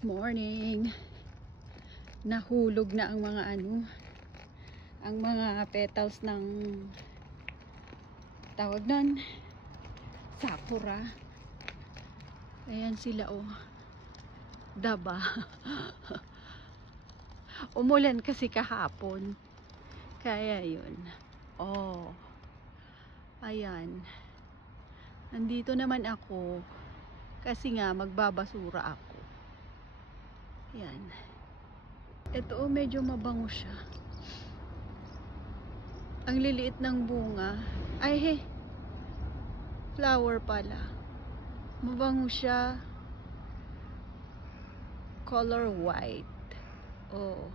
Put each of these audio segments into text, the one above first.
Morning. Nahulog na ang mga ang mga petals ng tawag nun, sakura. Ayan sila oh. Daba. Umulan kasi kahapon. Kaya yun. Oh. Ayan. Nandito naman ako kasi nga magbabasura ako. Ayan. Ito oh, medyo mabango siya. Ang liliit ng bunga. Ay he. Flower pala. Mabango siya. Color white. Oh.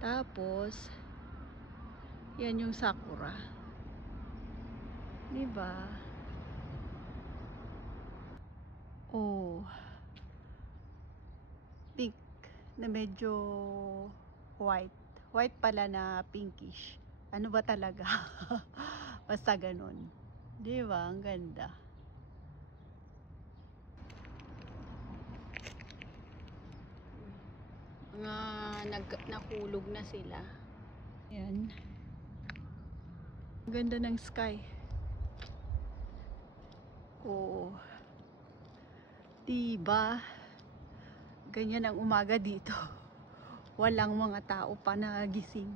Tapos yan yung sakura. Diba? Oh. Pink na medyo white. White pala na pinkish. Ano ba talaga? Basta ganun. Diba? Ang ganda. Mga nakulog na sila. Ayan. Ang ganda ng sky. Oh. Diba? Ganyan ang umaga dito. Walang mga tao pa nagising.